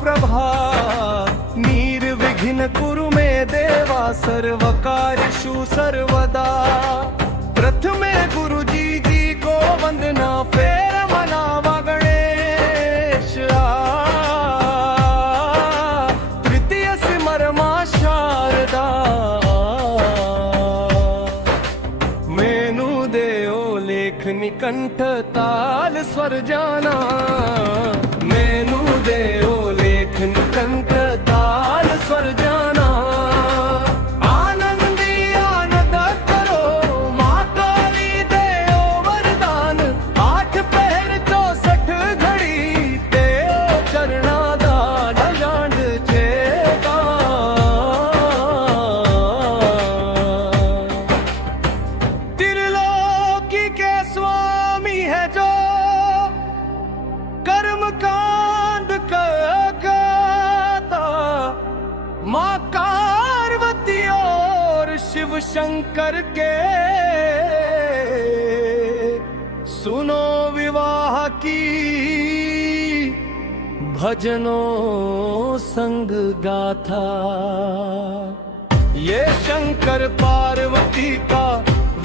प्रभा निर्विघ्न कुरु मे देवा सर्वकार्येषु सर्वदा। प्रथमे गुरुजी जी को वंदना फेर मनावा गणेश तृतीय सिमरमा शारदा। मेनु देओ लेख निकंठ ताल स्वर जाना। मेनु देओ लेख निकंठ ताल स्वर जाना। आनंदी आनंद करो माँ काली देओ वरदान। 8 पहर 64 घड़ी देओ चरणा दा डजांड छेगा। त्रिलोकी के स्वामी है जो कर्म कांड करता। माँ पार्वती और शिव शंकर के सुनो विवाह की भजनों संग गाथा। ये शंकर पार्वती का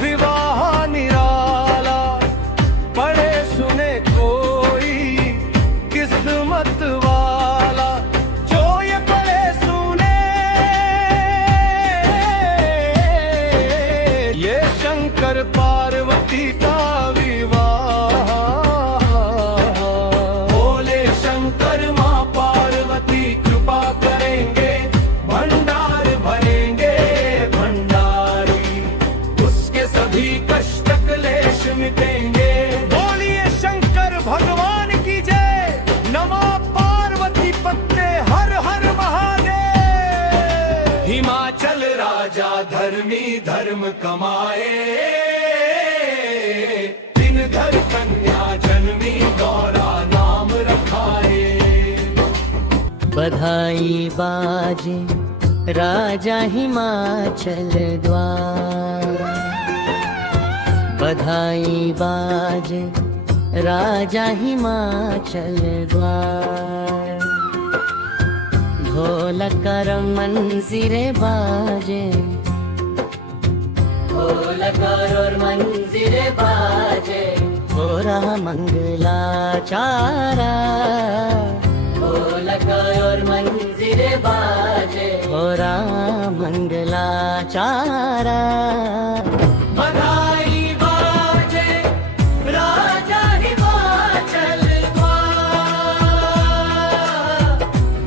विवाह निराला। पढ़े सुने कोई किस्मत वाला। जो ये पढ़े सुने ये शंकर पार्वती का विवाह। बोले शंकर माँ पार्वती कृपा करेंगे। भंडार भरेंगे भंडारी। उसके सभी कष्ट क्लेश मिटेंगे। बोलिए शंकर भगवान की जय। नमो पार्वती पत्ते हर हर महादेव। हिमाचल राजा धर्मी धर्म कमाए। दिन धर कन्या जन्मी गौरा नाम रखाए। बधाई बाजे राजा हिमाचल द्वार। बधाई बाजे राजा हिमाचल द्वार। ढोलक और मंजीरे बाजे। ढोलक और मंजीरे बाजे। होरा मंगलाचारा। ढोलक और मंजीरे बाजे। होरा मंगलाचारा। बधाई बाजे राजा हिमाचल द्वार।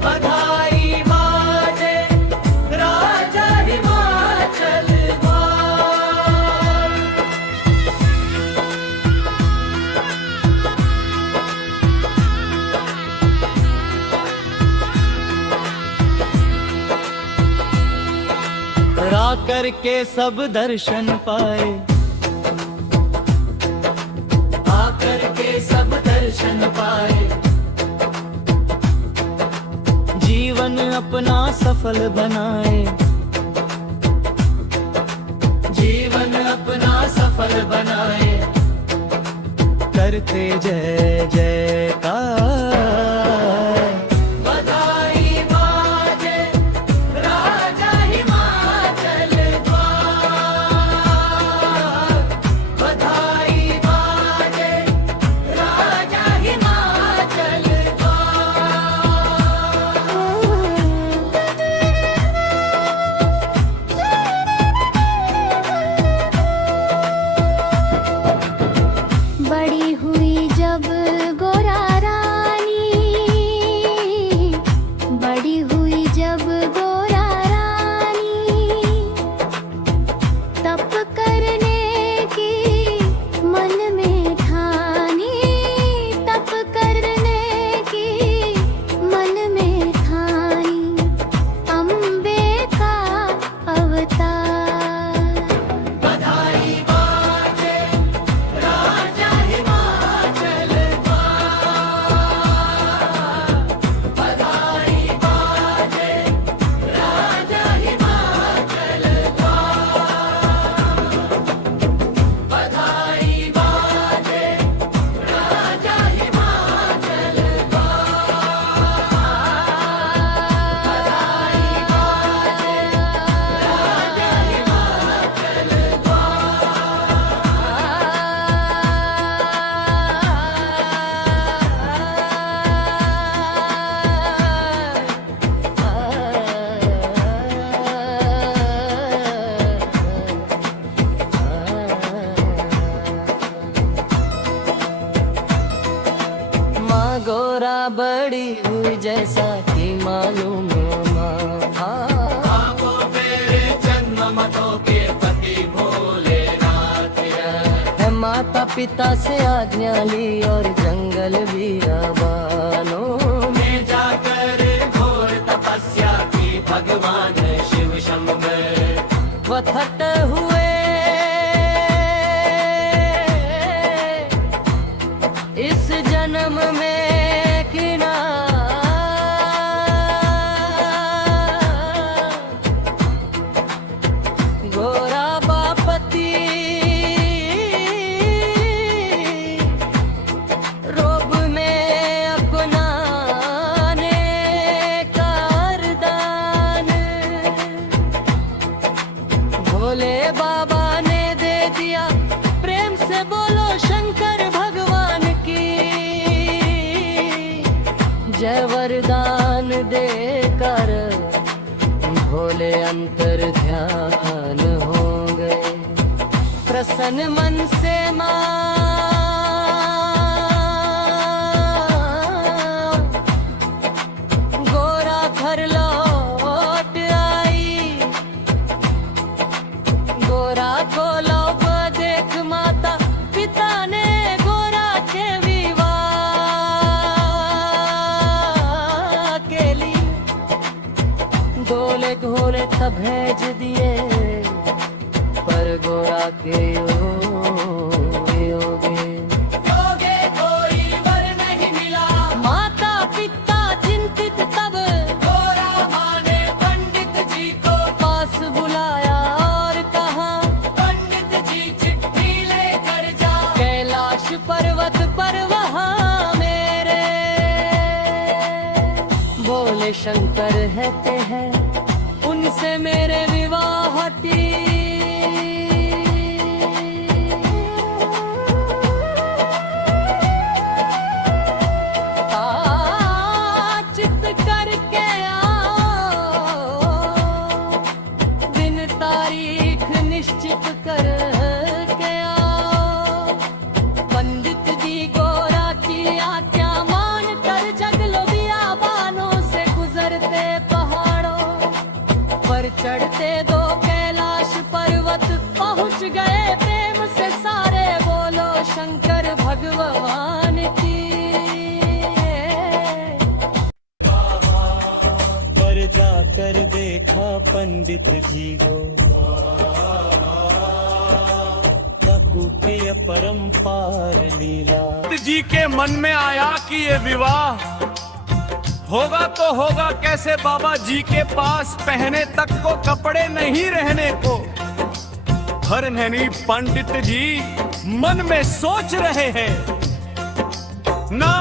बधाई बाजे राजा हिमाचल द्वार। आकर के सब दर्शन पाए। आकर के सब दर्शन पाए। जीवन अपना सफल बनाए। जीवन अपना सफल बनाए। करते जय जयकार। बधाई बाजे राजा हिमाचल द्वार। बधाई बाजे राजा हिमाचल बड़ी हुई जब गोरा रानी। जैसा कि मालूम माँ। आपको मेरे जन्म मतों के पति भोलेनाथ है माता पिता से आज्ञा ली और जंगल बियाबानों में जाकर घोर तपस्या की भगवान शिव शंभु वथट हुए इस जन्म में किना गोरा बापति रोब में अपनाने कारदान भोले बाबा ने दे दिया। प्रेम से बोलो शंकर भगवान की जय। वरदान देकर भोले अंतर ध्यान हो गए प्रसन्न मन से माँ। गोरा घर लौट आई गोरा को लौट देख माता पिता ने गोरा के विवाह के लिए गोले घोले तब भेज दिए पर गोरा के योगे योगे कोई वर नहीं मिला। माता पिता चिंतित तब गोरा माँ ने पंडित जी को पास बुलाया और कहा पंडित जी चिट्ठी लेकर जा। कैलाश पर्वत पर वहाँ मेरे बोले शंकर रहते हैं उनसे मेरे विवाह की चित करके आओ दिन तारीख निश्चित करके आओ। पंडित जी गोरा की आज्ञा मान कर जंगलों बियाबानों से गुजरते पहाड़ों पर चढ़ते दो कैलाश पर्वत पहुंच गए प्रेम से सारे बोलो शंकर भगवान की। पर जाकर देखा पंडित जी को खूबी परंपार लीला। जी के मन में आया कि ये विवाह होगा तो होगा कैसे। बाबा जी के पास पहने तक को कपड़े नहीं रहने को। हर नैनी पंडित जी मन में सोच रहे हैं ना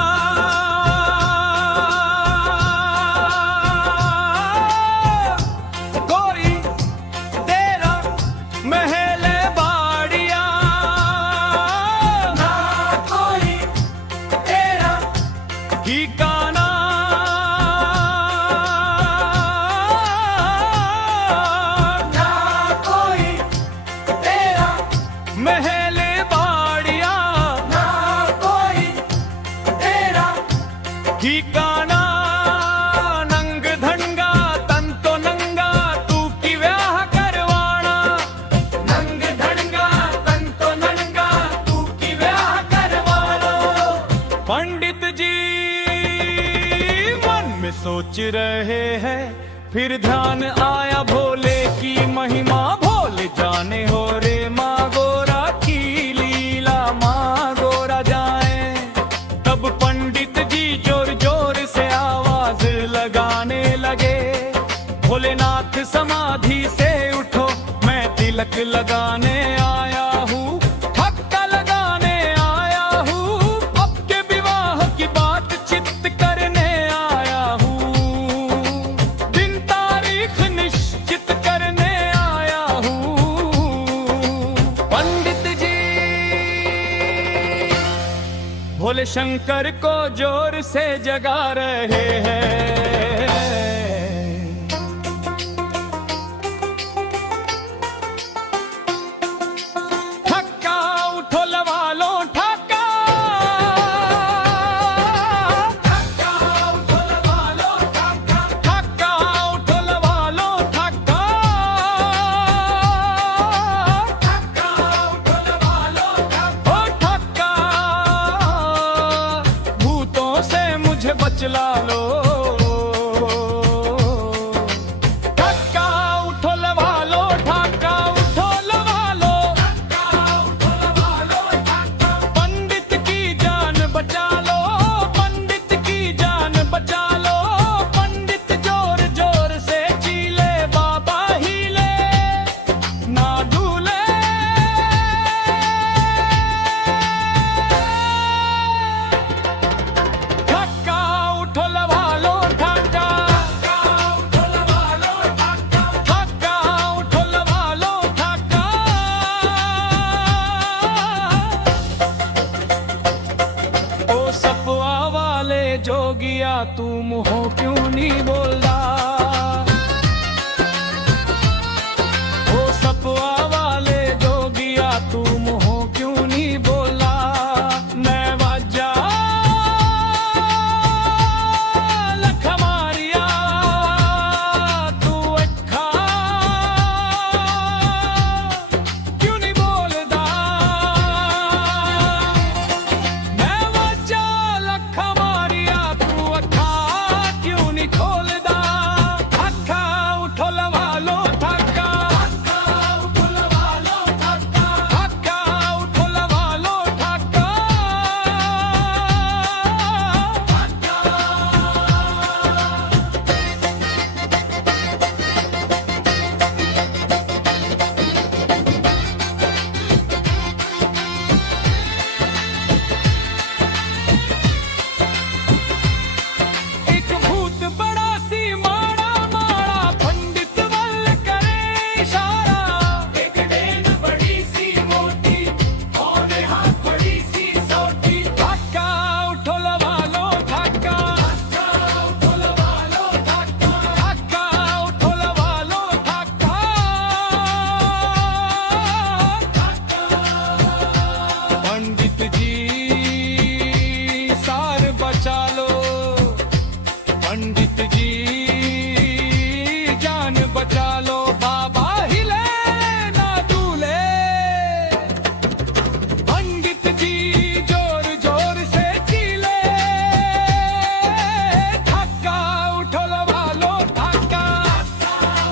कोई तेरा महल बाड़िया ना कोई तेरा ठिकाना ना कोई तेरा महल बाड़िया ना कोई तेरा ठिकाना नंग धंगा तन तो नंगा तू की व्याह करवाना। नंग धड़ंगा तन तो नंगा तू की ब्याह करवाना। पंडित जी मन में सोच रहे हैं फिर ध्यान आया भोले की महिमा। भोले जाने हो रे माँ गोरा की लीला। माँ गोरा जाए तब पंडित जी जोर जोर से आवाज लगाने लगे। भोलेनाथ समाधि से उठो मैं तिलक लगाने आया हूँ ठक्का लगाने आया हूँ। अब के विवाह की बात चित्त करने आया हूँ दिन तारीख निश्चित करने आया हूँ। पंडित जी भोले शंकर को जोर से जगा रहे हैं। ठक्का उठो लवा लो ठक्का। ठक्का उठो लवा चला लो। ढाका उठो लवा लो, ढाका उठो लवा लो, पंडित की जान बचा लो, पंडित की जान बचा लो। पंडित जोर जोर से चीले, बाबा हिले ना दूले। ढाका उठो लवा लो, ढाका उठो लवा लो, ढाका उठो लवा लो, ढाका। ओ सपवा वाले जोगिया तू मुँहों क्यों नहीं बोलदा? ओ सपवा वाले जोगिया तू मुँहों क्यों नहीं बोला? मैं वाजा लख मारिया तू अखा क्यों नहीं बोलदा? मैं वाजा लख मारिया तू अखा क्यों नहीं खोलदा? ढाका उठो लवा लो, ढाका उठो लवा लो, ढाका उठो लवा लो, ढाका। एक भूत बड़ा सी माड़ा माड़ा पंडित वल करे इशारा। एक डेन बड़ी सी मोटी और हाथ बड़ी सी सोटी। ढाका उठो लवा लो, ढाका उठो लवा लो, ढाका उठो लवा लो, ढाका। पंडित जी सार बचा लो, पंडित जी जान बचा लो। बाबा हिले ना दूले, पंडित जी जोर जोर से चीले। ढाका उठो लवा लो, ढाका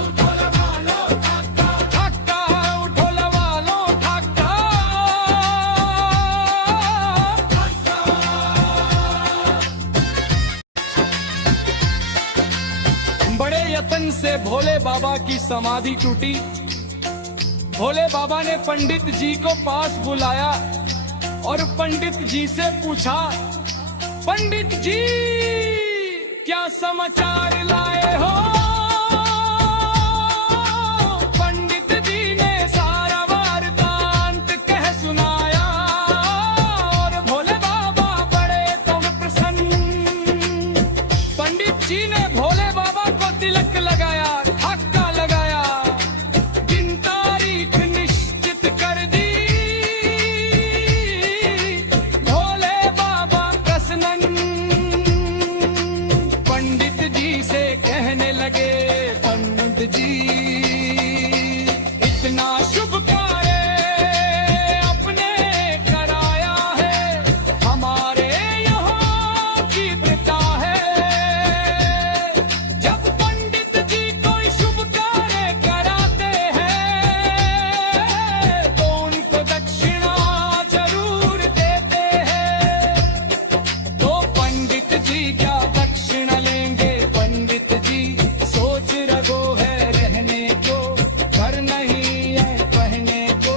उठो लवा लो, ढाका उठो लवा लो, ढाका। बड़े यत्न से भोले बाबा की समाधि टूटी। भोले बाबा ने पंडित जी को पास बुलाया और पंडित जी से पूछा, पंडित जी क्या समाचार लाए हो? पंडित जी ने सारा वार्तांत कह सुनाया और भोले बाबा बड़े तुम प्रसन्न। पंडित जी ने भोले बाबा को तिलक लगाया, ढाका लगाया, दिन तारीख निश्चित कर दी। भोले बाबा प्रसन्न पंडित जी से कहने लगे, पंडित जी इतना शुभ कार्य अपने कराया है, हमारे यहाँ की प्रथा है। जब पंडित जी कोई शुभ कार्य कराते हैं तो उनको दक्षिणा जरूर देते हैं। तो पंडित जी क्या दक्षिणा लेंगे? पंडित जी सोच रगो है रहने को, घर नहीं है पहने को,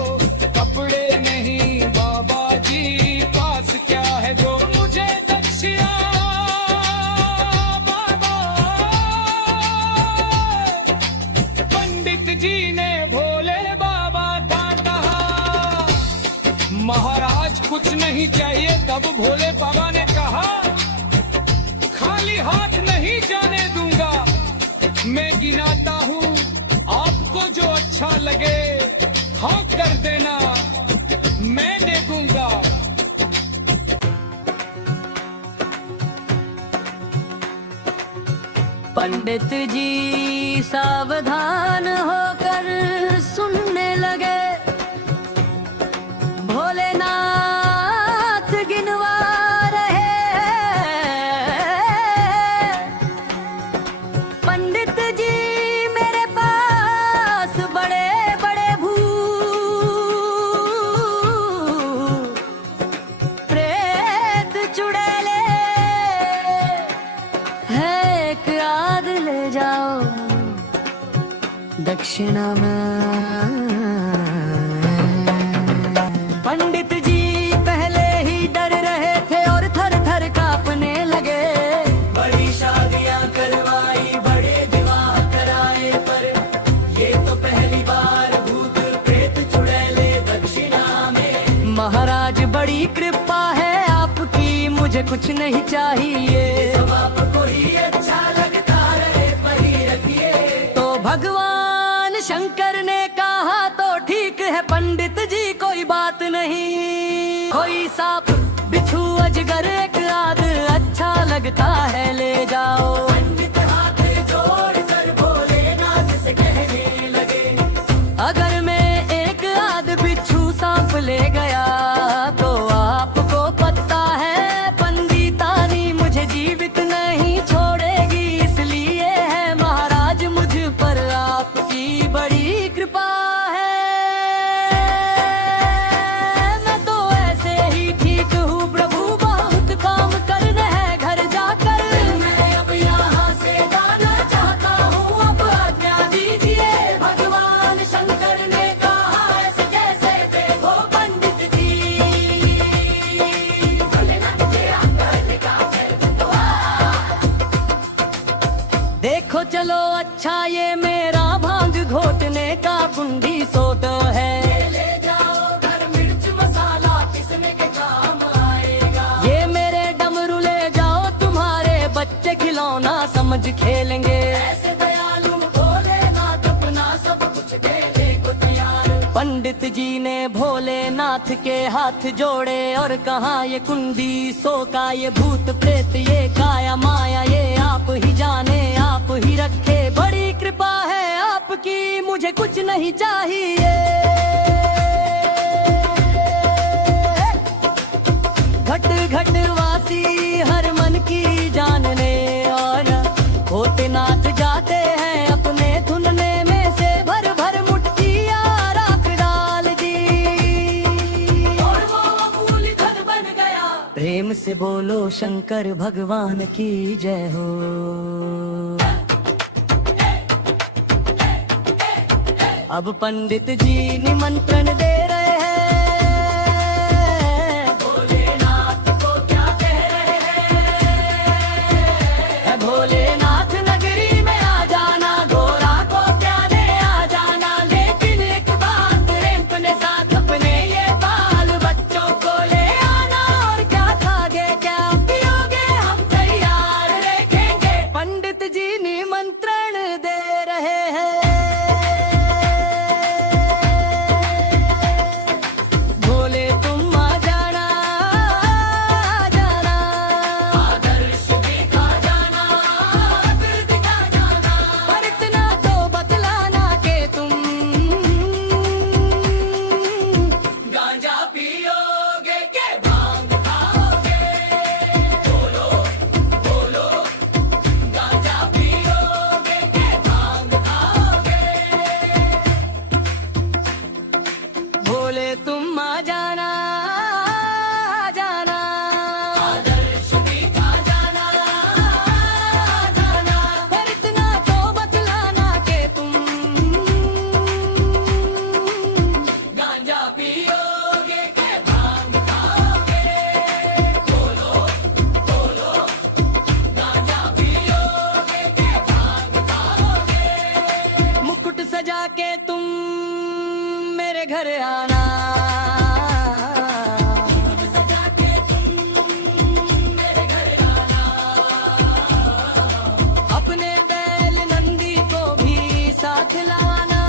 कपड़े नहीं बाबा जी पास क्या है जो मुझे दक्षिणा बाबा। पंडित जी ने भोले बाबा डांटा, महाराज कुछ नहीं चाहिए। तब भोले बाबा ने कहा, खाली हाथ नहीं जाने दूंगा। मैं गिनाता हूँ, आपको जो अच्छा लगे हाँ कर देना, मैं दे दूंगा। पंडित जी सावधान होकर सुनने लगे, भोलेनाथ गिनवा रहे हैं दक्षिणा में। पंडित जी पहले ही डर रहे थे और थर थर कांपने लगे। बड़ी शादियां करवाई, बड़े विवाह कराए, पर ये तो पहली बार भूत प्रेत चुड़ैले दक्षिणा में। महाराज बड़ी कृपा है आपकी, मुझे कुछ नहीं चाहिए। सब आपको ही अच्छा लगता रहे, वही रखिए। तो भगवान शंकर ने कहा तो ठीक है पंडित जी, कोई बात नहीं। कोई सांप बिच्छू अजगर एक आध अच्छा लगता है, ले जाओ। पंडित हाथ जोड़कर भोलेनाथ से कहने लगे, अगर मैं एक आध बिच्छू सांप ले गया तो आपको पता है पंडितानी मुझे जीवित नहीं छोड़ेगी। इसलिए है महाराज मुझ पर आपकी बड़ी कृपा है। मैं तो ऐसे ही ठीक हूँ प्रभु, बहुत काम करना है घर जाकर। मैं अब यहाँ से जाना चाहता हूँ, अब आज्ञा दीजिए। भगवान शंकर ने कहा, ऐसे कैसे देखो पंडित जी। भोलेनाथ जी आकर का देखो चलो अच्छा ये मेरा भांग घोटने का कुंडी सोटो है। ले जाओ घर, मिर्च मसाला किसने के काम आएगा। ये मेरे डमरू ले जाओ, तुम्हारे बच्चे खिलौना समझ खेलेंगे। ऐसे दयालु भोलेनाथ अपना सब कुछ देने को तैयार। पंडित जी ने भोलेनाथ के हाथ जोड़े और कहा, ये कुंडी सो का, ये भूत प्रेत, ये काया माया, ये आप ही जाने आप ही रखे। बड़ी कृपा है आपकी, मुझे कुछ नहीं चाहिए। घट घट वासी हर मन की जानने, और भूतनाथ जाते हैं अपने धुनने में से भर भर मुट्ठियां राख डाल दी। और वो अमूल धन बन गया। प्रेम से बोलो शंकर भगवान की जय हो। अब पंडित जी निमंत्रण दे रहे हैं। भोलेनाथ को क्या कह रहे हैं। भोलेनाथ नगरी में आ जाना, गोरा को प्याले आ जाना। लेकिन एक बात, अपने साथ अपने ये बाल बच्चों को ले आना। और क्या खागे क्या पियोगे, हम तैयार रखेंगे। पंडित जी निमंत्रण दे रहे हैं। भोले तुम आ जाना, आ जाना। आदर्श दिखा जाना, फिर दिखा जाना। पर इतना तो बतलाना के तुम गांजा पियोगे के भांग खाओगे। बोलो बोलो, गांजा पियोगे के भांग खाओगे। भोले तुम आ जाना, आ जाना। आदर्श दिखा जाना, जाना। पर इतना तो बतलाना के तुम गांजा पियोगे के भांग खाओगे। बोलो बोलो, गांजा पियोगे के भांग खाओगे। मुकुट सजा के तुम मेरे घर आना। सजा के तुम मेरे घर आना। अपने बैल नंदी को भी साथ लाना।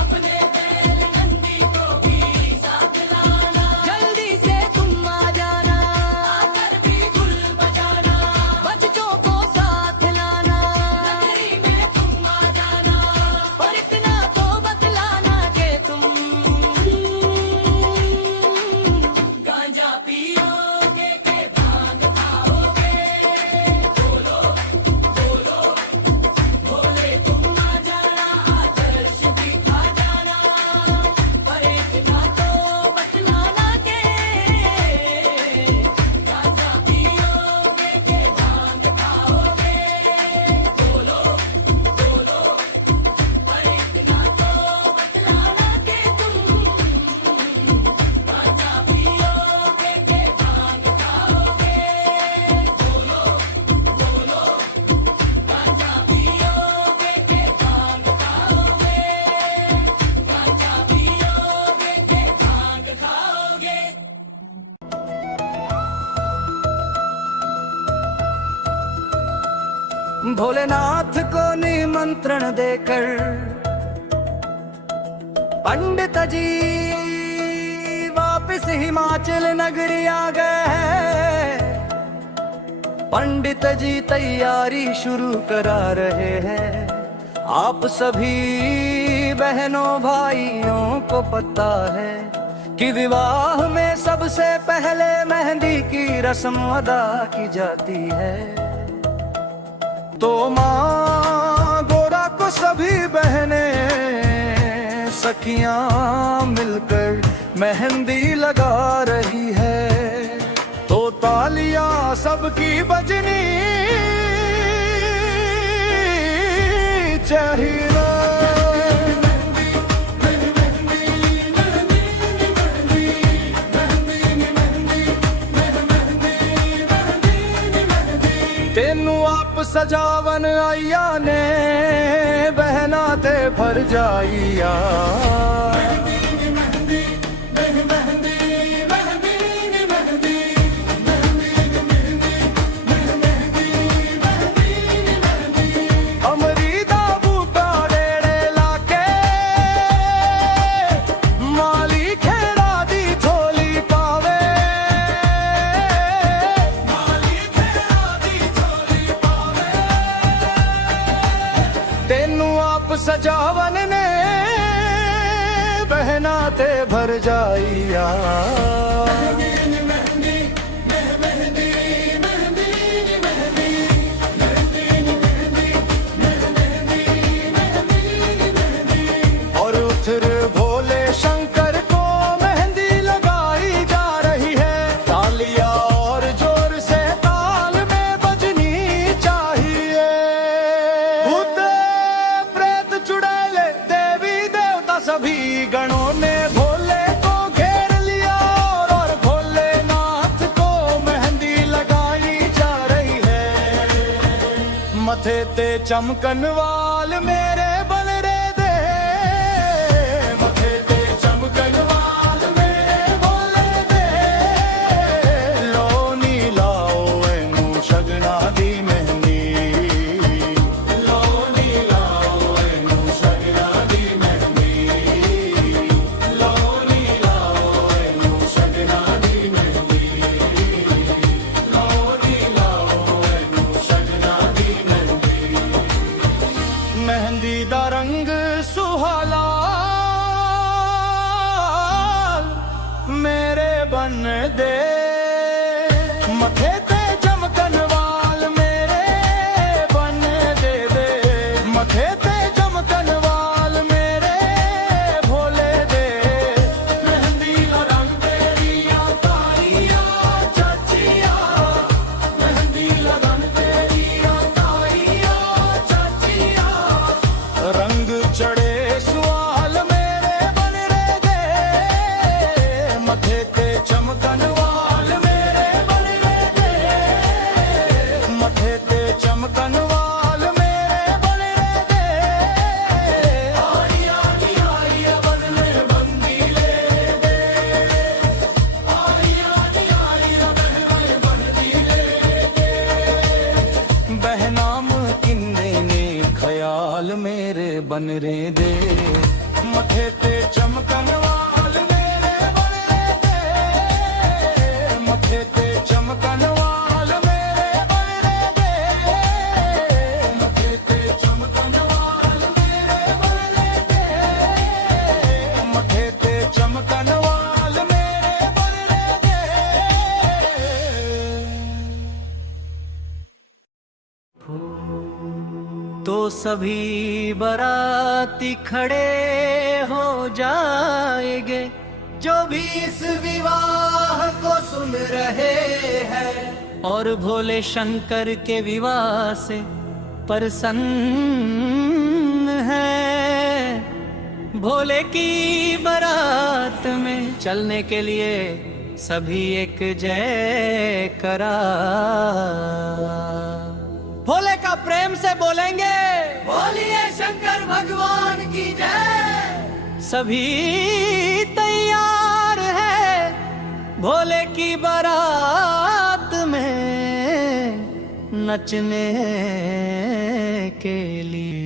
अपने बैल नंदी को भी साथ लाना। जल्दी से तुम आ जाना, आकर भी गुल बजाना। बच्चों को साथ लाना। नगरी में तुम आ जाना। और इतना तो बतलाना के तुम भोलेनाथ को निमंत्रण देकर पंडित जी वापस हिमाचल नगरी आ गए हैं। पंडित जी तैयारी शुरू करा रहे हैं। आप सभी बहनों भाइयों को पता है कि विवाह में सबसे पहले मेहंदी की रस्म अदा की जाती है। तो माँ गोरा को सभी बहनें सखियां मिलकर मेहंदी लगा रही है। तो तालियां सबकी बजनी चाहिए। तेनू आप सजावन आइया ने बहना ते भर जाइया। अमरीदा बूटा डेड़े लाके माली खेड़ा दी झोली पावे। तेनू आप सजावन ने बहना ते भर जाइया। और उधर भोले शंकर को मेहंदी लगाई जा रही है। तालियां और जोर से ताल में बजनी चाहिए। भूत प्रेत चुड़ैले देवी देवता सभी गणों ने भोले को घेर लिया। और भोलेनाथ को मेहंदी लगाई जा रही है। मथे ते चमकन वाल मेरे बन रे दे। मथे ते चमकन वाल मेरे भोले दे। लो नी लाओ एनू शगना दी मेहंदी। लो नी लाओ एनू शगना दी मेहंदी। लो नी लाओ एनू शगना दी मेहंदी। लो नी लाओ एनू शगना दी मेहंदी। मेहंदी दा रंग सुहाला मेरे बन दे। मथे ते चमकन वाल मेरे बन दे। मथे ते चमकन वाल मेरे भोले दे। मेहंदी दा रंग तेरिया तारिया चाचिया। मेहंदी दा रंग तेरिया तारिया चाचिया। रंग चढ़े सुआल मेरे बन रे दे। मथे ते चमकन वाल मेरे बन रे दे। मथे ते चमकन वाल मेरे बन रे दे। आरिया नी आरिया बन ले बंदी ले दे। आरिया नी आरिया बन ले बंदी ले दे। बहनाम किन्ने ने ख्याल मेरे बन रे दे। मथे ते चमकन वाल मेरे बन रे दे। मथे ते चमकन वाल मेरे बन रे दे। मथे ते चमकन वाल मेरे बन रे दे। मथे ते चमकन वाल मेरे बन रे दे। तो सभी बाराती खड़े हो जाएंगे जो भी इस विवाह को सुन रहे हैं। और भोले शंकर के विवाह से प्रसन्न है। भोले की बारात में चलने के लिए सभी एक जय करा। भोले का प्रेम से बोलेंगे बोलिए शंकर भगवान की जय। सभी तैयार है भोले की बारात में नचने के लिए।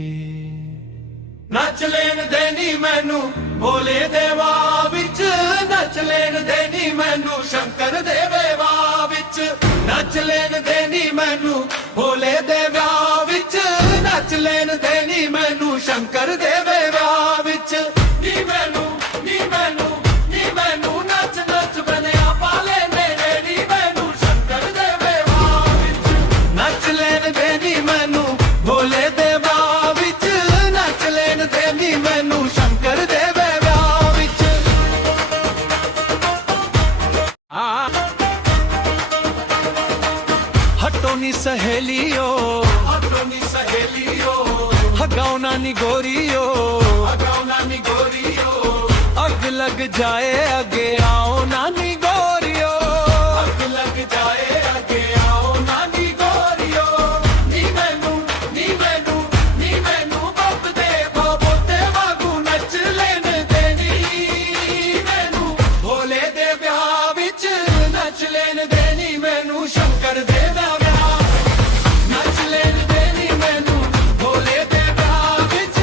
ਨੱਚ ਲੈਣ ਦੇਣੀ ਮੈਨੂੰ ਭੋਲੇ ਦੇਵਾ ਵਿੱਚ, ਨੱਚ ਲੈਣ ਦੇਣੀ ਮੈਨੂੰ ਸ਼ੰਕਰ ਦੇ ਵਿਆਹ ਵਿੱਚ, ਨੱਚ ਲੈਣ ਦੇਣੀ ਮੈਨੂੰ ਭੋਲੇ ਦੇ ਵਿਆਹ ਵਿੱਚ, ਨੱਚ ਲੈਣ ਦੇਣੀ ਮੈਨੂੰ ਸ਼ੰਕਰ ਦੇ ਵਿਆਹ ਵਿੱਚ। ਨੀ ਮੈਨੂੰ ਨੀ ਮੈਨੂੰ ਨੀ ਮੈਨੂੰ ਨੱਚ ਨੱਚ ਬਣਿਆ ਪਾਲੇ ਮੇਰੇ, ਨੀ ਮੈਨੂੰ ਸ਼ੰਕਰ ਦੇ ਵਿਆਹ ਵਿੱਚ, ਨੱਚ ਲੈਣ ਦੇਣੀ ਮੈਨੂੰ ਭੋਲੇ ਦੇ ਵਿਆਹ ਵਿੱਚ, ਨੱਚ ਲੈਣ ਦੇਣੀ ਮੈਨੂੰ ਸ਼ੰਕਰ ਦੇ ਵਿਆਹ ਵਿੱਚ। हटो नी सहेलियो, ਹਟੋ ਨੀ ਸਹੇਲੀਓ, हगाओ ना नी गोरियो, ਅਗਾਉ ਨਾਨੀ ਗੋਰੀਓ, अग लग जाए अगे आओ नानी गोरियो। ਅੱਗ ਲੱਗ ਜਾਏ ਅੱਗੇ ਆਓ ਨਾਨੀ ਗੋਰੀਓ। ਨੀ ਮੈਨੂੰ ਨੀ ਮੈਨੂੰ ਨੀ ਮੈਨੂੰ ਬੱਬ ਦੇ ਬੋਤੇ ਵਾਂਗੂ ਨੱਚ ਲੈਣ ਦੇਣੀ, ਮੈਨੂੰ ਭੋਲੇ ਦੇ ਵਿਆਹ ਵਿੱਚ, ਨੱਚ ਲੈਣ ਦੇਣੀ ਮੈਨੂੰ ਸ਼ੰਕਰ ਦੇ ਵਿਆਹ, ਨੱਚ ਲੈਣ ਦੇਣੀ ਮੈਨੂੰ ਭੋਲੇ ਦੇ ਵਿਆਹ ਵਿੱਚ।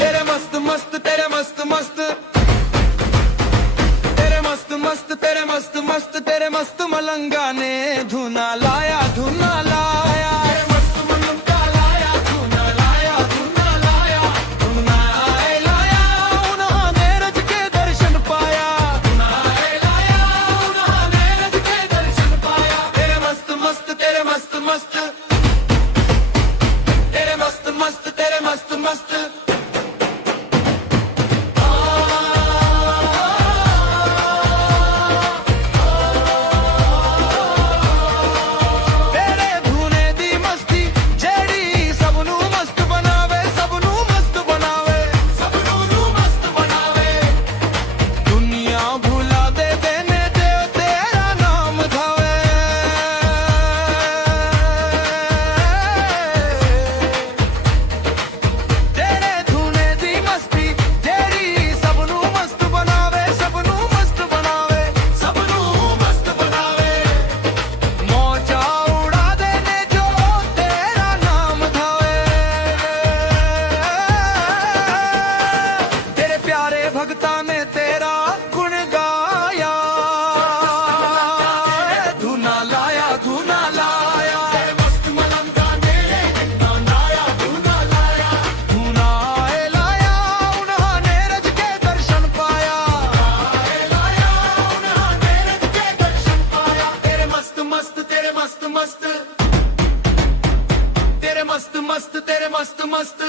तेरे मस्त मस्त तेरे मस्त मस्त तेरे मस्त मस्त तेरे मस्त मस्त तेरे मस्त मलंगा ने धुना लाया धुना लाया। तेरे मस्त मलंगा लाया धुना लाया धुना लाया, धुना लाया उन्होंने रज के दर्शन पाया, धुना लाया उन्होंने रज के दर्शन पाया। तेरे मस्त मस्त तेरे मस्त मस्त तेरे मस्त मस्त तेरे मस्त मस्त तेरे धुने दी मस्ती जेड़ी सबनू मस्त बनावे, सबनू मस्त बनावे, सबनू मस्त बनावे। दुनिया भुला दे देने दे तेरा नाम धावे। तेरे धुने दी मस्ती जेड़ी सबनू मस्त बनावे, सबनू मस्त बनावे, सबनू मस्त बनावे। मौजा उड़ा देने जो तेरा नाम धावे। तेरे प्यारे भगता ने तेरा गुण गाया, धुना लाया धुना लाया, तेरे मस्त मलंगा ने धुना लाया धुना लाया, धुना लाया उन्होंने रज के दर्शन पाया। लाया उन्होंने रज के दर्शन पाया। तेरे मस्त मस्त तेरे मस्त मस्त तेरे मस्त मस्त तेरे मस्त मस्त